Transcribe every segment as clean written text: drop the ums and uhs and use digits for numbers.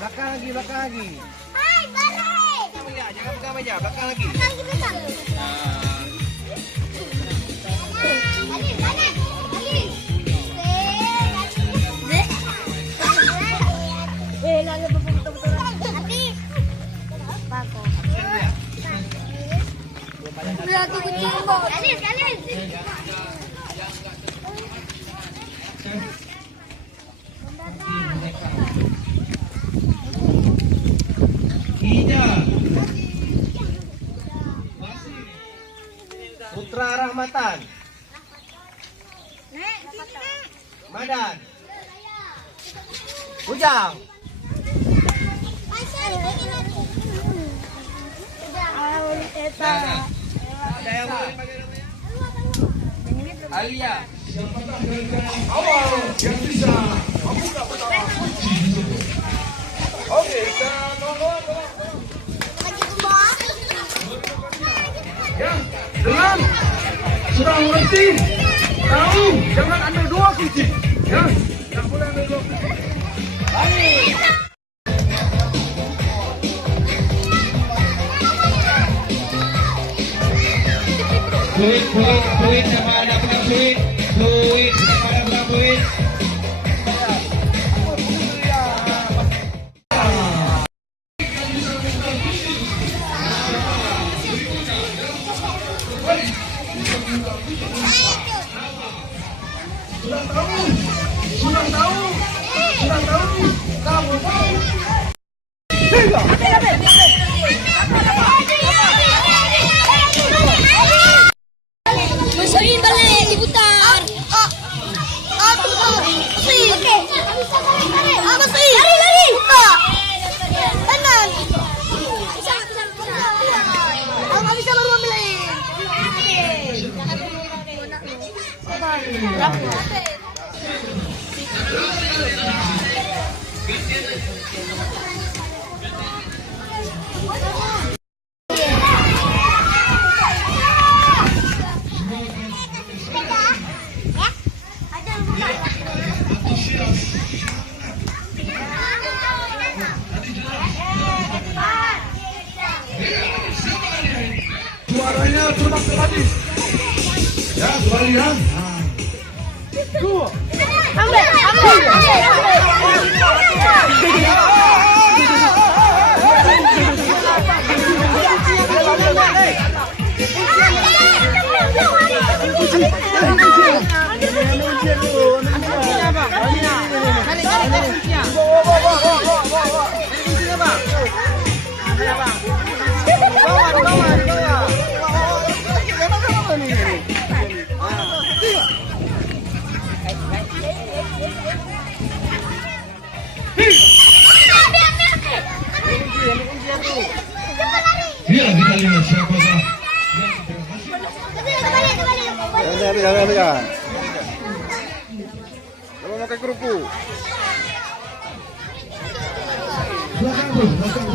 Belakang lagi, belakang lagi. Hai, balik. Jangan pegang meja, belakang lagi. Belakang lagi, belakang. Balik, balik. Balik. Nanya betul-betul. Tapi bagus. Berarti kucing bos. Kalian. Ija. Putra Rahmatan. Madan. Ujang. Ada yang boleh pakai namanya? Alia. Awal yang bisa membuka pertama kunci. Oke, kita tolong. Ya, dengan sudah mengerti, tahu jangan ambil dua kunci. Ya, tidak boleh ambil dua kunci. Fluid sama ada pegang fluid sama ada pegang fluid. Sudah tahu, kamu tahu. Tiga. Masukin balik, diputar. Masih. Masih. Lari. Buka. Kanan. Bisa. Kalau nggak bisa baru ambilin. Suaranya terbang kembali. Ya, kembali ya. Dua. Ambil. Ya, kita lihat siapakah yang berhasil. Pegang. Kalau pakai kerupuk. Belakang tuh, belakang.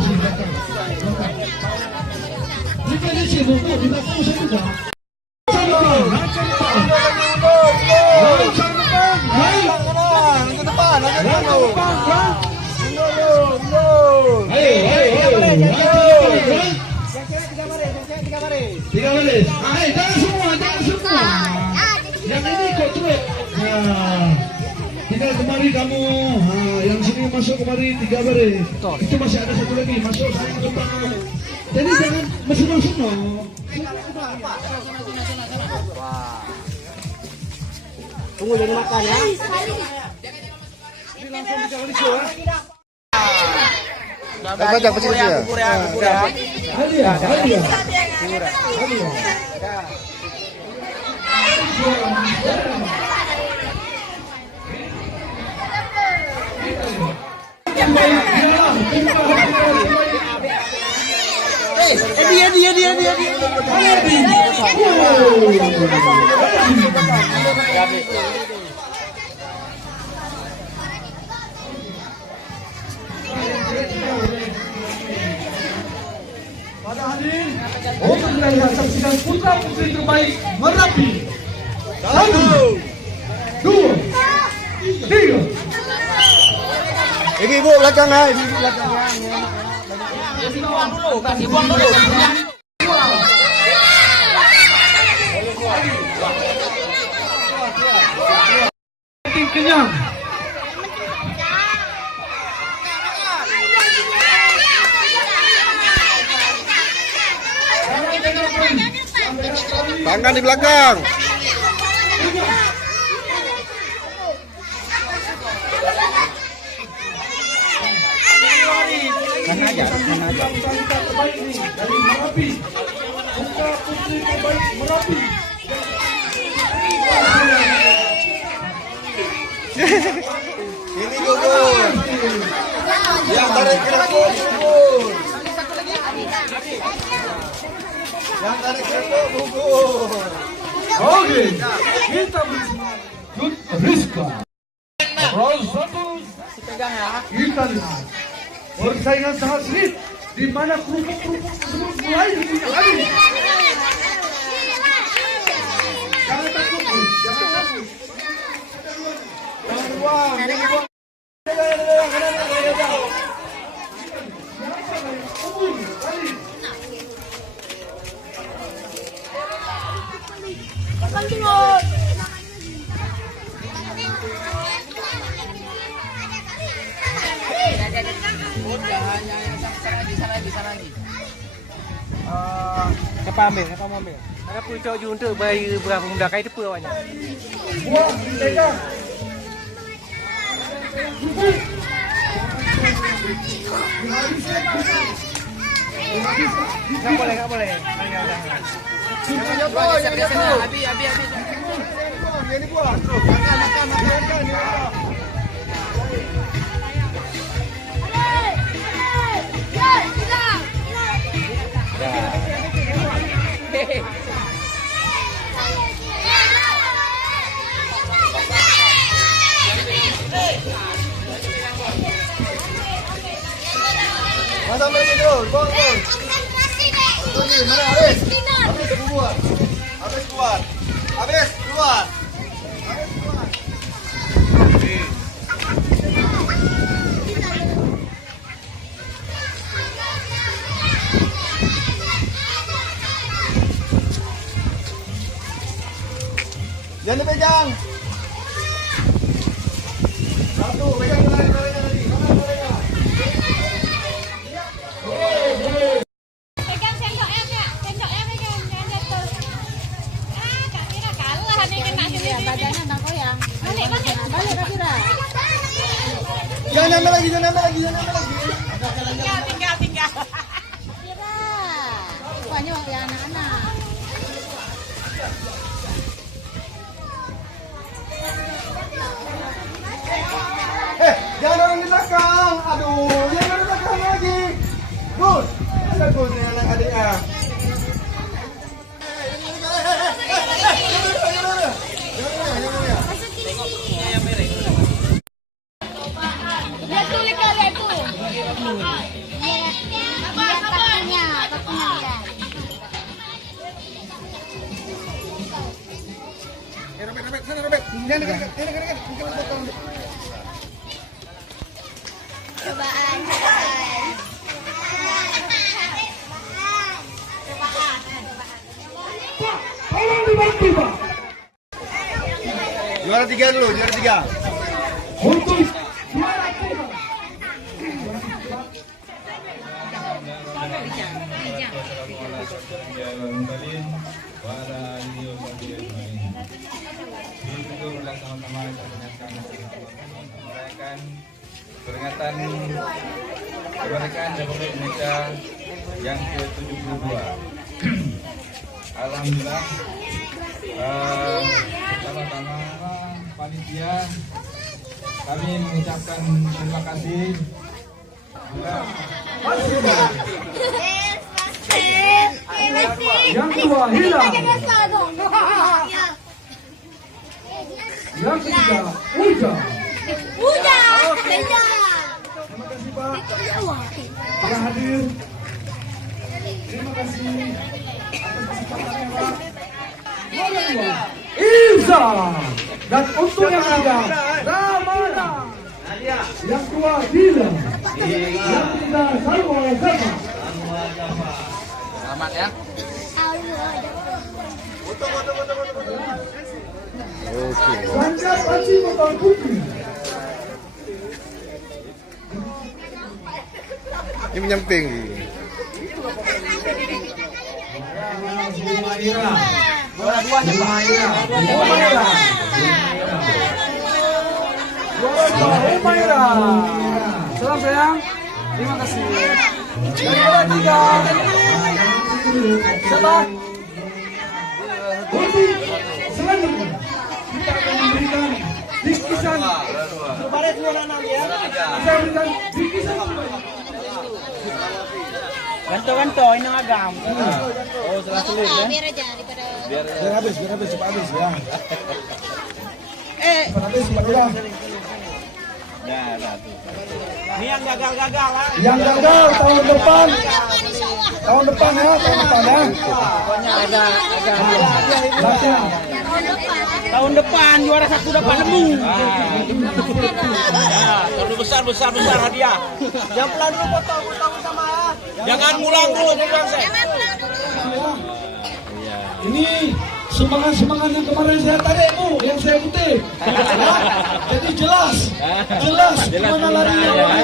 Jika di sini, di belakang saya juga. Tiga baris. Jangan semua. Yang ini kok cuek. Nah, tinggal kemari kamu. Yang sini masuk kemari 3 baris. Itu masih ada satu lagi masuk saya ke depan. Jadi jangan masuk. Tunggu jangan makan ya. Ini langsung 3 baris ya. Baca kecil ya. Hadiah. Pada hadirin, untuk kita saksikan putra putri terbaik Merapi. 1, 2, 3. Ibu-ibu belakang ya, ibu-ibu belakang ya. Kasih buang dulu. Makin kenyang. Tangan di belakang. Mana aja. Wanita terbaik nih dari Merapi. Putra putri terbaik Merapi. Ini gugur. Yang tarik kerupuk gugur. Yang tarik kerupuk gugur. Oke, kita Good Rizka. Round 1. Kita lihat persaingan sangat sengit di mana kerupuk-kerupuk tersebut mulai dipindahkan. Jangan takut, jangan takut. Jangan buang, jangan buang. Kapamil. Ada pucuk juga untuk bayi berapa muda kai depa banyak. Buang, pegang. Enggak boleh. Ini buang. Makan. Masa mereka dulu, buang dulu. Tunggu, mana habis? Habis keluar. Jangan dipegang. Satu, pegang tadi. Pegang sendoknya, Kak. Sendoknya pegang, jangan jatuh. Kak Kira kalah nih kena sini. Badannya enggak goyang. Balik. Balik, Kak Kira. Jangan nambah lagi. Tinggal. Kira. Rupanya ya anak-anak. Jangan orang di belakang. Aduh, jangan di belakang lagi. Gus, ada Gus nih anak-adiknya. Lihat tuh. Lihat kakinya lihat. Robek, sana Robek. Jangan dekat. Cobaan. Tolong dibantu, Pak. Juara 3 dulu, juara 3. Untuk juara 3. Peringatan kemerdekaan Republik Indonesia yang ke-72. Alhamdulillah, pertama-tama panitia kami mengucapkan terima kasih. Yang kedua, hilang. Yang ketiga, Uja. Terima kasih, Pak. Telah hadir. Terima kasih atas kesempatannya, Pak. Yang kedua, Ilza. Dan untuk yang ketiga, Ramana. Yang kedua Dila. Yang ketiga Salwa Zama. Selamat ya. Ganjar Panji Motor Putri. Ini menyamping. Salam sayang. Terima kasih. Yang ketiga. Siapa? Untuk selanjutnya kita akan memberikan bingkisan. Kita berikan bingkisan. Ganto-ganto, ini agam. Oh, salah sulit ya. Biar aja daripada Biar habis cepat habis ya. Cepat habis, cepat hilang. Ini yang gagal-gagal lah. Yang gagal tahun depan ya, tahun depan ya. Pokoknya agak Latihan. tahun depan juara 1 dapat nemu. Kalau besar hadiah. Yang pelan dulu foto sama. Jangan ngulang dulu pelan saya. jangan pulang dulu. Ini semangat yang kemarin saya tarik Bu, yang saya kutip. Ya, jadi jelas gimana larinya.